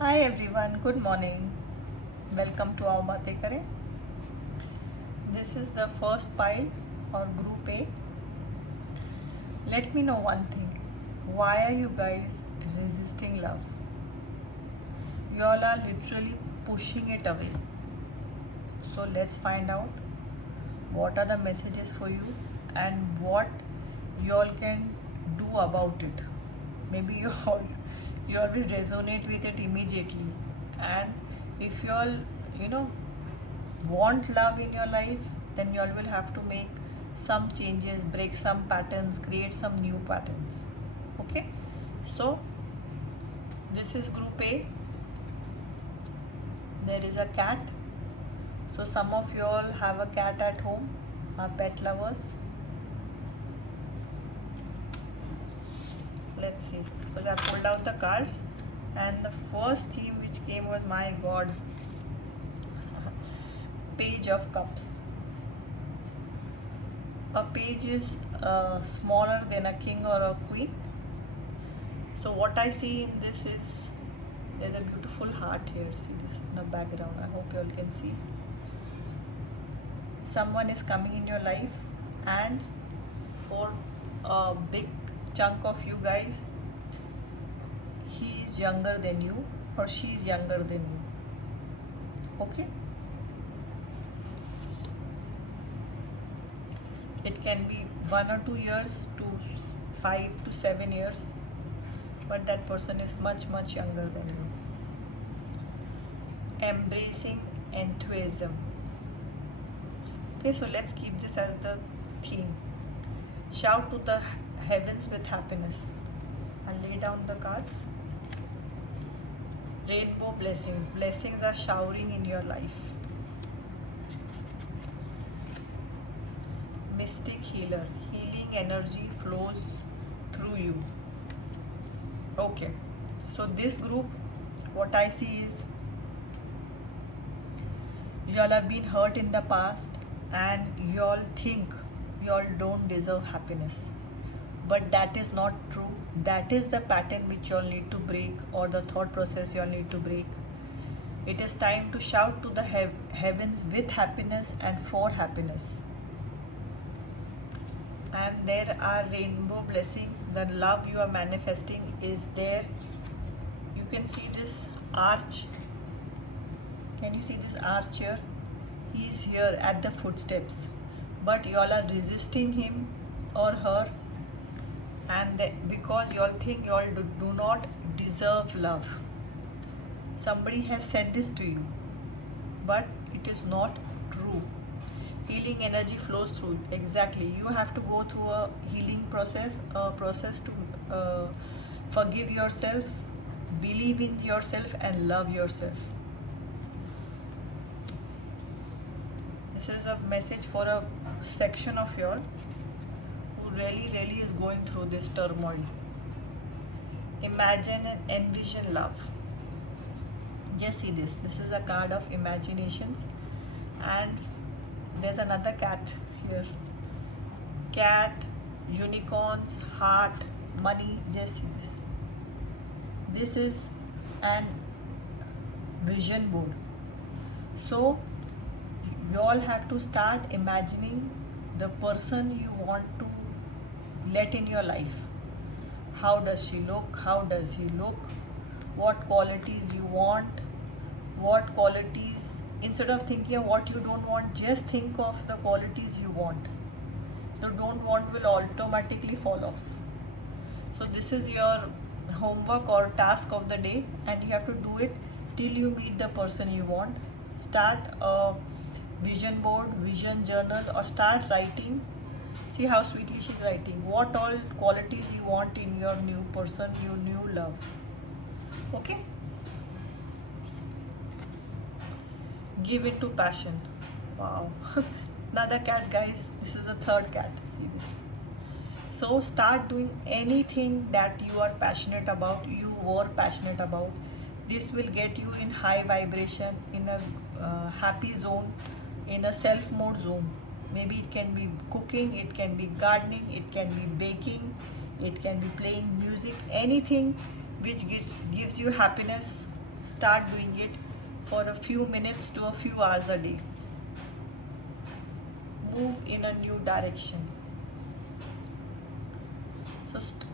Hi everyone, good morning. Welcome to our Baatein Kare. This is the first pile or group A. Let me know one thing. Why are you guys resisting love? You all are literally pushing it away. So let's find out what are the messages for you and what you all can do about it. Maybe you all will resonate with it immediately. And if you all, you know, want love in your life, then you all will have to make some changes, break some patterns, create some new patterns. Okay, so this is group A. There is a cat. So some of you all have a cat at home, are pet lovers. Let's see, because I pulled out the cards and the first theme which came was, my god, Page of Cups. A page is smaller than a king or a queen. So what I see in this is, there's a beautiful heart here. See this in the background. I hope you all can see. Someone is coming in your life, and for a big chunk of you guys, he is younger than you or she is younger than you. Okay? It can be 1 or 2 years to 5 to 7 years, but that person is much, much younger than you. Embracing enthusiasm. Okay, so let's keep this as the theme. Shout to the heavens with happiness. I'll lay down the cards. Rainbow blessings. Blessings are showering in your life. Mystic healer. Healing energy flows through you. Okay, so this group, what I see is, you all have been hurt in the past and you all think you all don't deserve happiness. But that is not true. That is the pattern which you all need to break, or the thought process you all need to break. It is time to shout to the heavens with happiness and for happiness. And there are rainbow blessings. The love you are manifesting is there. You can see this arch. Can you see this arch here? He is here at the footsteps, but you all are resisting him or her, and because you all think you all do not deserve love. Somebody has said this to you, but it is not true. Healing energy flows through. Exactly, you have to go through a healing process, a process to forgive yourself, believe in yourself, and love yourself. This is a message for a section of y'all who really is going through this turmoil. Imagine and envision love. Just see this. This is a card of imaginations, and there's another cat here. Cat, unicorns, heart, money. Just see this. This is an vision board. So you all have to start imagining the person you want to let in your life. How does she look? How does he look? What qualities you want? What qualities, instead of thinking of what you don't want, just think of the qualities you want. The don't want will automatically fall off. So this is your homework or task of the day, and you have to do it till you meet the person you want. Start a vision board, vision journal, or start writing. See how sweetly she's writing. What all qualities you want in your new person, your new love. Okay? Give it to passion. Wow. Another cat, guys. This is the third cat. See this. So start doing anything that you are passionate about, you were passionate about. This will get you in high vibration, in a happy zone, in a self mode zone. Maybe it can be cooking, it can be gardening, it can be baking, it can be playing music, anything which gives you happiness. Start doing it for a few minutes to a few hours a day. Move in a new direction.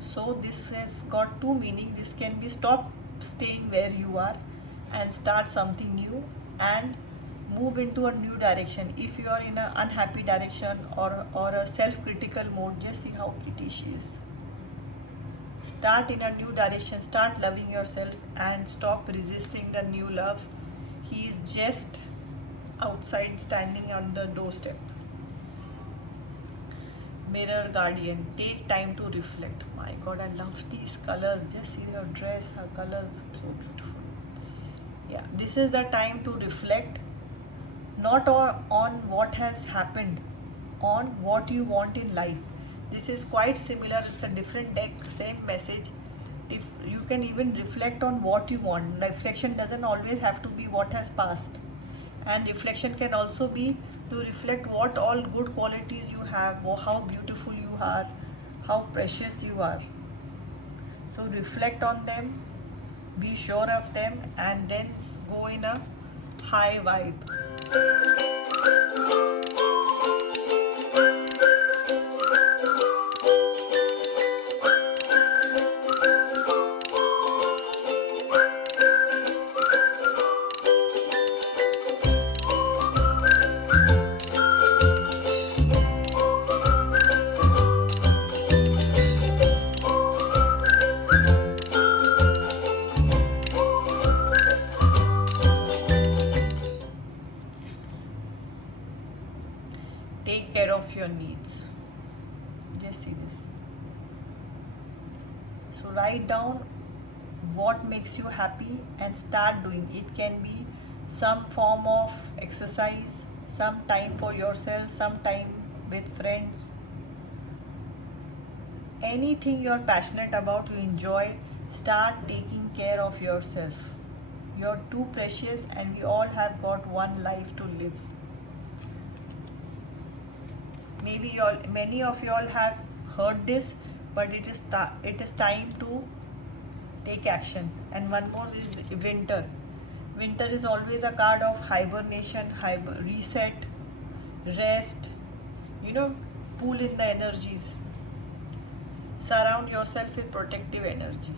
So this has got two meaning. This can be stop staying where you are and start something new, and move into a new direction. If you are in an unhappy direction or a self-critical mode, just see how pretty she is. Start in a new direction, start loving yourself and stop resisting the new love. He is just outside, standing on the doorstep. Mirror guardian, take time to reflect. My god, I love these colors. Just see her dress, her colors, so beautiful. Yeah, this is the time to reflect, not on what has happened, on what you want in life. This is quite similar, it's a different deck, same message. If you can even reflect on what you want. Reflection doesn't always have to be what has passed, and reflection can also be to reflect what all good qualities you have, or how beautiful you are, how precious you are. So reflect on them, be sure of them, and then go in a high vibe. Take care of your needs. Just see this. So write down what makes you happy and start doing. It can be some form of exercise, some time for yourself, some time with friends. Anything you're passionate about, you enjoy, start taking care of yourself. You're too precious, and we all have got one life to live. Maybe many of you all have heard this, but it is time to take action. And one more is winter. Winter is always a card of hibernation, reset, rest. Pull in the energies. Surround yourself with protective energy.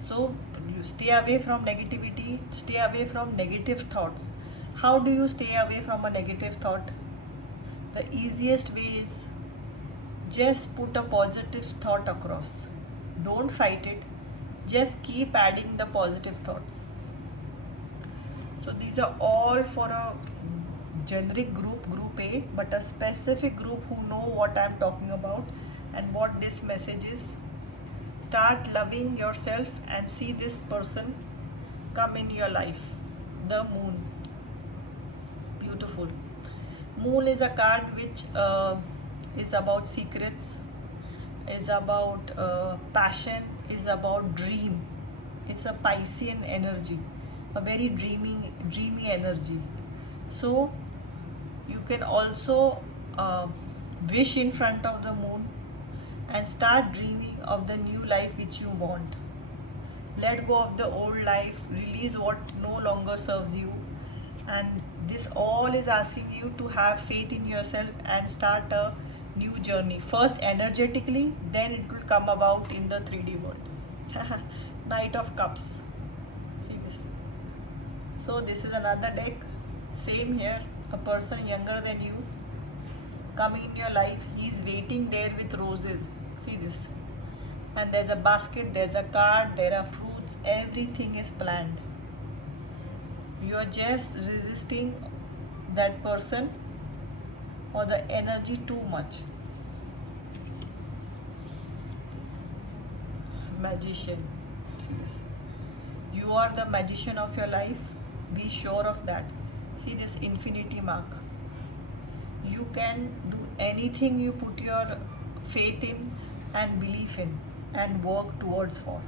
So you stay away from negativity, stay away from negative thoughts. How do you stay away from a negative thought? The easiest way is just put a positive thought across. Don't fight it. Just keep adding the positive thoughts. So these are all for a generic group, group A, but a specific group who know what I'm talking about and what this message is. Start loving yourself and see this person come in your life. The moon. Beautiful. Moon is a card which is about secrets, is about passion, is about dream. It's a Piscean energy, a very dreamy energy. So you can also wish in front of the moon and start dreaming of the new life which you want. Let go of the old life, release what no longer serves you, and this all is asking you to have faith in yourself and start a new journey. First energetically, then it will come about in the 3D world. Knight of Cups. See this. So this is another deck. Same here. A person younger than you coming in your life. He's waiting there with roses. See this. And there's a basket, there's a card, there are fruits. Everything is planned. You are just resisting that person or the energy too much. Magician. See this. You are the magician of your life. Be sure of that. See this infinity mark. You can do anything you put your faith in and belief in and work towards for.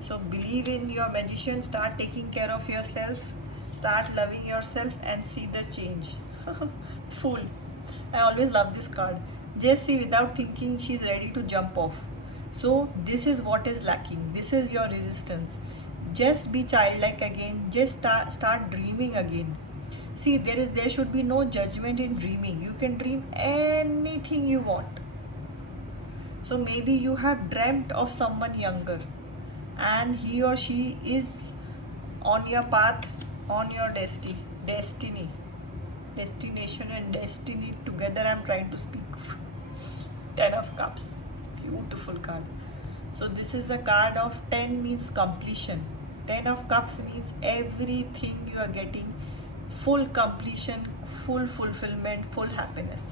So believe in your magician, start taking care of yourself, start loving yourself and see the change. Fool. I always love this card. Just see, without thinking, she's ready to jump off. So this is what is lacking. This is your resistance. just be childlike again. Just start dreaming again. See, there should be no judgment in dreaming. You can dream anything you want. So maybe you have dreamt of someone younger, and he or she is on your path, on your destination and destiny together. I'm trying to speak. 10 of Cups, beautiful card. So this is the card of 10 means completion. 10 of Cups means everything you are getting, full completion, full fulfillment, full happiness.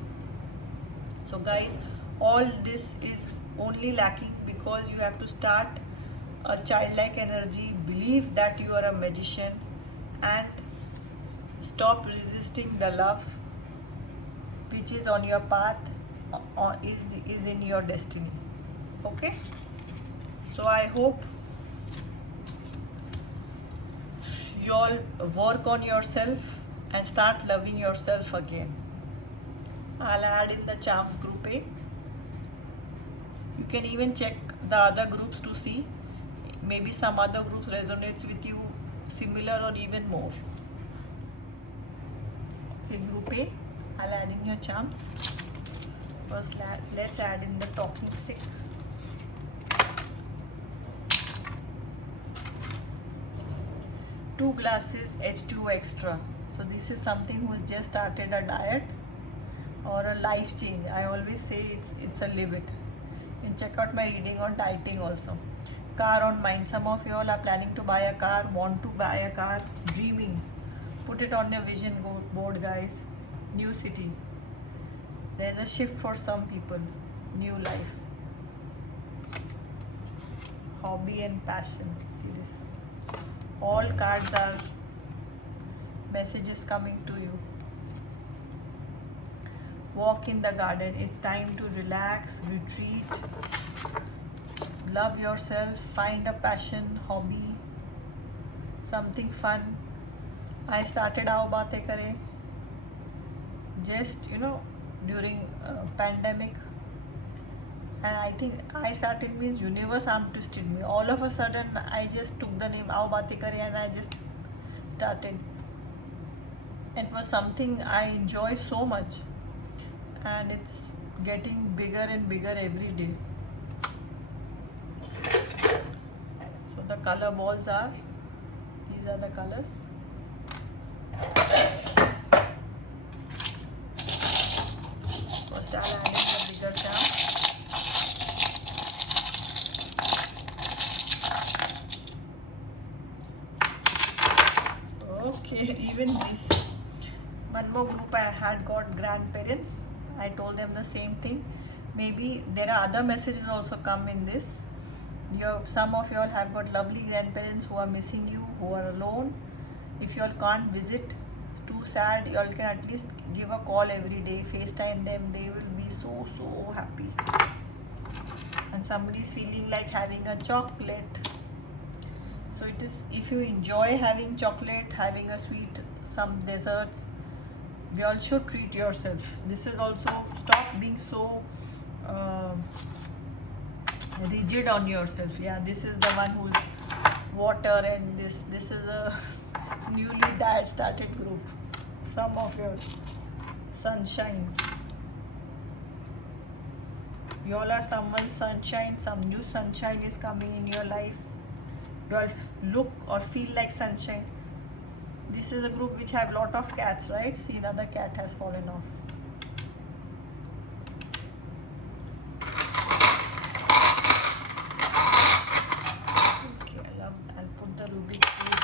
So guys, all this is only lacking because you have to start a childlike energy, believe that you are a magician, and stop resisting the love which is on your path or is in your destiny. Okay, so I hope you all work on yourself and start loving yourself again. I'll add in the charms group A. You can even check the other groups to see maybe some other groups resonates with you similar or even more. Okay, group A, I'll add in your charms. First, let's add in the talking stick. Two glasses H2O extra. So this is something who has just started a diet or a life change. I always say it's a live it. And check out my reading on dieting also. Car on mind. Some of you all are planning to buy a car, want to buy a car, dreaming. Put it on your vision board, guys. New city. There's a shift for some people. New life. Hobby and passion. See this. All cards are messages coming to you. Walk in the garden. It's time to relax, retreat, love yourself, find a passion, hobby, something fun. I started Aao Baatein Kare just during pandemic, and I think I started means universe arm twisted me. All of a sudden I just took the name Aao Baatein Kare and I just started. It was something I enjoy so much, and it's getting bigger and bigger every day. So the color balls are, these are the colors. First I'll add in the bigger charm. Okay, even this. One more group I had got grandparents. I told them the same thing. Maybe there are other messages also come in this. Some of you all have got lovely grandparents who are missing you, who are alone. If you all can't visit, too sad, you all can at least give a call every day, FaceTime them. They will be so happy. And somebody is feeling like having a chocolate. So it is, if you enjoy having chocolate, having a sweet, some desserts, we all should treat yourself. This is also, stop being so rigid on yourself. Yeah, this is the one who's water, and this is a newly diet started group. Some of your sunshine. You all are someone's sunshine. Some new sunshine is coming in your life. You all look or feel like sunshine. This is a group which have lot of cats, right? See, another cat has fallen off. Okay, I'll put the Rubik cube.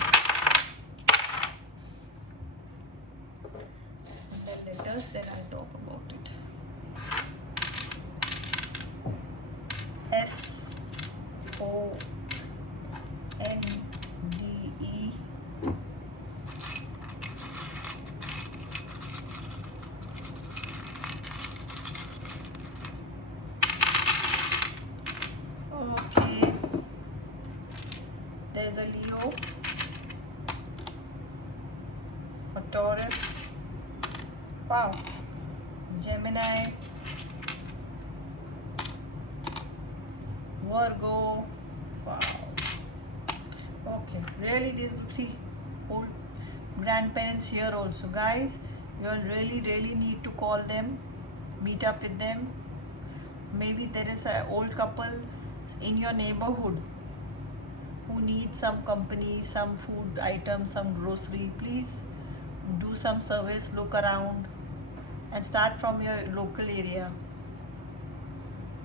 And then letters, then I'll talk about it. SONDE. Okay, there's a Leo, a Taurus, wow, Gemini, Virgo, wow, okay. really this group, see old grandparents here also. Guys, you all really need to call them, meet up with them. Maybe there is an old couple in your neighborhood who need some company, some food items, some grocery. Please do some service, look around and start from your local area.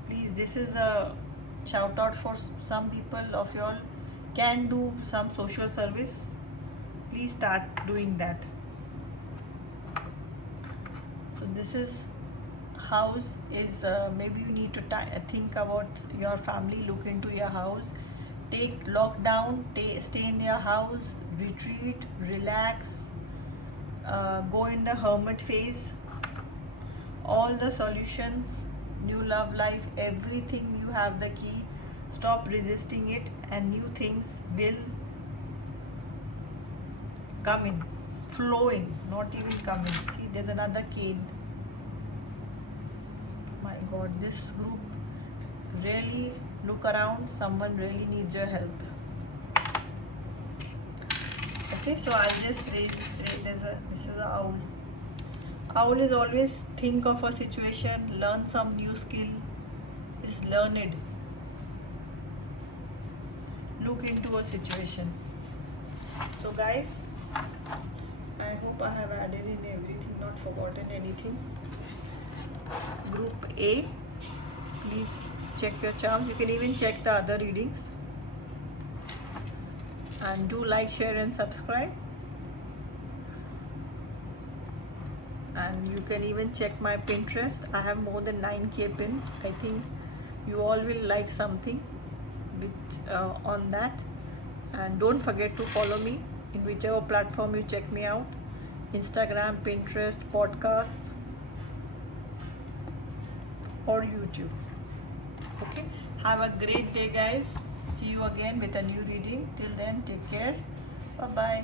Please, this is a shout out for some people of y'all can do some social service. Please start doing that. So this is house is maybe you need to think about your family, look into your house, take lockdown, stay in your house, retreat, relax, go in the hermit phase. All the solutions, new love life, everything, you have the key. Stop resisting it and new things will come in, flow in, not even come in. See, there's another cane. My god, this group, really look around, someone really needs your help. Okay, so I'll just raise this is a owl. Owl is always think of a situation, learn some new skill, is learned. Look into a situation. So guys, I hope I have added in everything, not forgotten anything. Group A, please check your charms. You can even check the other readings. And do like, share and subscribe. And you can even check my Pinterest. I have more than 9k pins. I think you all will like something on that. And don't forget to follow me in whichever platform you check me out. Instagram, Pinterest, podcasts or YouTube. Okay, have a great day guys. See you again with a new reading. Till then, take care. Bye bye.